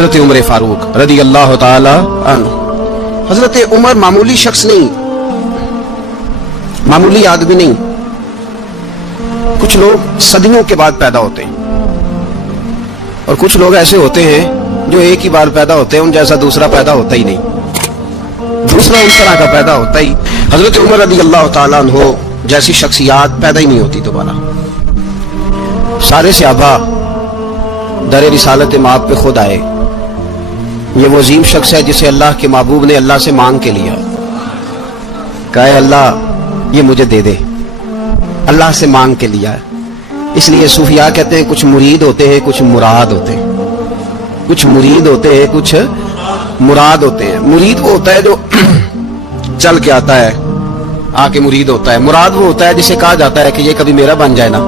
حضرت عمر فاروق رضی اللہ تعالی عنہ۔ حضرت عمر معمولی شخص نہیں، معمولی آدمی نہیں۔ کچھ لوگ صدیوں کے بعد پیدا ہوتے ہیں اور کچھ لوگ ایسے ہوتے ہیں جو ایک ہی بار پیدا ہوتے ہیں، ان جیسا دوسرا پیدا ہوتا ہی نہیں، دوسرا اس طرح کا پیدا ہوتا ہی۔ حضرت عمر رضی اللہ تعالیٰ عنہ جیسی شخصیات پیدا ہی نہیں ہوتی دوبارہ۔ سارے صحابہ در رسالت مآب پہ خود آئے۔ یہ وہ عظیم شخص ہے جسے اللہ کے محبوب نے اللہ سے مانگ کے لیا، کہا اے اللہ یہ مجھے دے دے، اللہ سے مانگ کے لیا۔ اس لیے صوفیاء کہتے ہیں کچھ مرید ہوتے ہیں کچھ مراد ہوتے ہیں، کچھ مرید ہوتے ہیں کچھ مراد ہوتے ہیں۔ مرید وہ ہوتا ہے جو چل کے آتا ہے، آ کے مرید ہوتا ہے۔ مراد وہ ہوتا ہے جسے کہا جاتا ہے کہ یہ کبھی میرا بن جائے نا،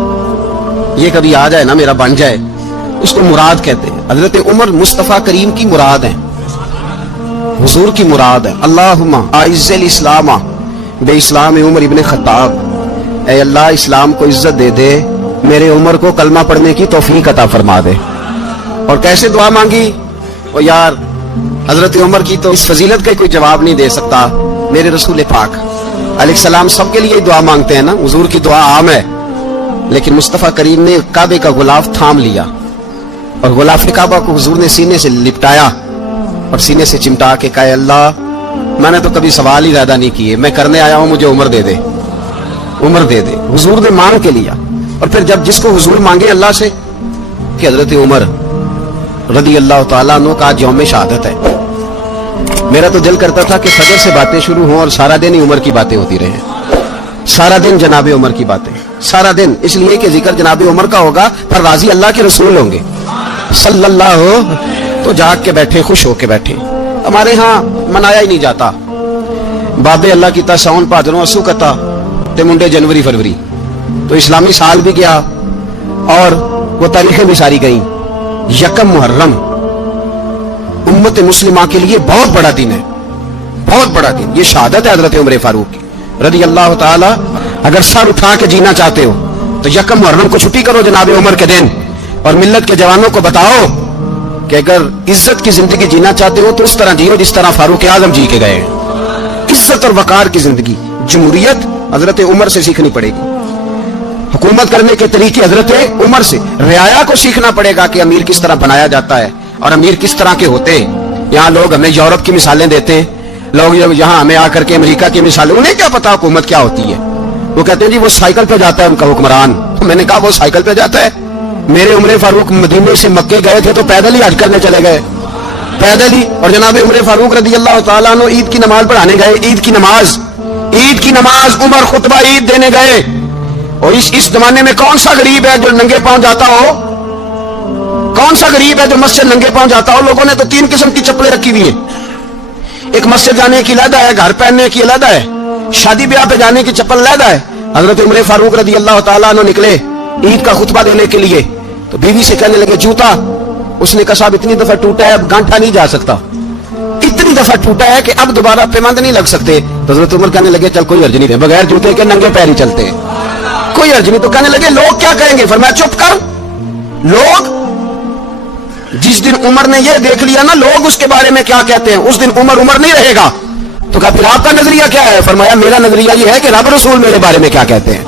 یہ کبھی آ جائے نا، میرا بن جائے، اس کو مراد کہتے ہیں۔ حضرت عمر مصطفیٰ کریم کی مراد ہیں، حضور کی مراد ہے۔ اللہم اعز الاسلام بے اسلام عمر ابن خطاب، اے اللہ اسلام کو عزت دے دے، میرے عمر کو کلمہ پڑھنے کی توفیق عطا فرما دے۔ اور کیسے دعا مانگی؟ اور یار حضرت عمر کی تو اس فضیلت کا کوئی جواب نہیں دے سکتا، میرے رسول پاک علیہ السلام سب کے لیے دعا مانگتے ہیں نا، حضور کی دعا عام ہے، لیکن مصطفیٰ کریم نے کعبے کا غلاف تھام لیا اور غلاف کعبہ کو حضور نے سینے سے لپٹایا اور سینے سے چمٹا کے کہا اللہ میں نے تو کبھی سوال ہی زیادہ نہیں کیے، میں کرنے آیا ہوں، مجھے عمر دے دے، عمر دے دے۔ حضور نے مانگ کے لیا۔ اور پھر جب جس کو حضور مانگے اللہ سے کہ حضرت عمر رضی اللہ تعالیٰ عنہ کا آج یوم شہادت ہے، میرا تو دل کرتا تھا کہ فجر سے باتیں شروع ہوں اور سارا دن ہی عمر کی باتیں ہوتی رہیں، سارا دن جناب عمر کی باتیں، سارا دن، اس لیے کہ ذکر جناب عمر کا ہوگا پر راضی اللہ کے رسول ہوں گے صلی اللہ ہو، تو جاگ کے بیٹھے، خوش ہو کے بیٹھے۔ ہمارے ہاں منایا ہی نہیں جاتا، بابے اللہ کی ساون پادروں اسو کتا تے منڈے جنوری فروری، تو اسلامی سال بھی گیا اور وہ تاریخیں بھی ساری گئیں۔ یکم محرم امت مسلمہ کے لیے بہت بڑا دن ہے، بہت بڑا دن، یہ شہادت ہے حضرت عمر فاروق کی رضی اللہ تعالی۔ اگر سر اٹھا کے جینا چاہتے ہو تو یکم محرم کو چھٹی کرو جناب عمر کے دن، اور ملت کے جوانوں کو بتاؤ کہ اگر عزت کی زندگی جینا چاہتے ہو تو اس طرح جیو جس طرح فاروق اعظم جی کے گئے ہیں۔ عزت اور وقار کی زندگی، جمہوریت حضرت عمر سے سیکھنی پڑے گی، حکومت کرنے کے طریقے حضرت عمر سے، رعایا کو سیکھنا پڑے گا کہ امیر کس طرح بنایا جاتا ہے اور امیر کس طرح کے ہوتے ہیں۔ یہاں لوگ ہمیں یورپ کی مثالیں دیتے ہیں، لوگ یہاں ہمیں آ کر کے امریکہ کی مثالیں، انہیں کیا پتا حکومت کیا ہوتی ہے؟ وہ کہتے ہیں جی وہ سائیکل پہ جاتا ہے ان کا حکمران، تو میں نے کہا وہ سائیکل پہ جاتا ہے؟ میرے عمر فاروق مدینے سے مکے گئے تھے تو پیدل ہی حج کرنے چلے گئے، پیدل ہی۔ اور جناب عمر فاروق رضی اللہ تعالیٰ عنہ عید کی نماز پڑھانے گئے، عید کی نماز عمر خطبہ عید دینے گئے۔ اور اس زمانے میں کون سا غریب ہے جو ننگے پاؤں جاتا ہو؟ کون سا غریب ہے جو مسجد ننگے پاؤں جاتا ہو؟ لوگوں نے تو 3 قسم کی چپلیں رکھی ہوئی ہیں، ایک مسجد جانے کی علیحدہ ہے، گھر پہننے کی علیحدہ ہے، شادی بیاہ پہ جانے کی چپل علیحدہ ہے۔ حضرت عمر فاروق رضی اللہ تعالیٰ عنہ نکلے عید کا خطبہ دینے کے لیے، تو بیوی سے کہنے لگے جوتا، اس نے کہا صاحب اتنی دفعہ ٹوٹا ہے اب گانٹھا نہیں جا سکتا، اتنی دفعہ ٹوٹا ہے کہ اب دوبارہ پیمند نہیں لگ سکتے۔ تو حضرت عمر کہنے لگے چل کوئی حرج نہیں ہے، بغیر جوتے کے ننگے پیر ہی چلتے ہیں، کوئی حرج نہیں۔ تو کہنے لگے لوگ کیا کہیں گے؟ فرمایا چپ کر، لوگ جس دن عمر نے یہ دیکھ لیا نا لوگ اس کے بارے میں کیا کہتے ہیں، اس دن عمر نہیں رہے گا۔ تو کہا پھر آپ کا نظریہ کیا ہے؟ فرمایا میرا نظریہ یہ ہے کہ رب رسول میرے بارے میں کیا کہتے ہیں۔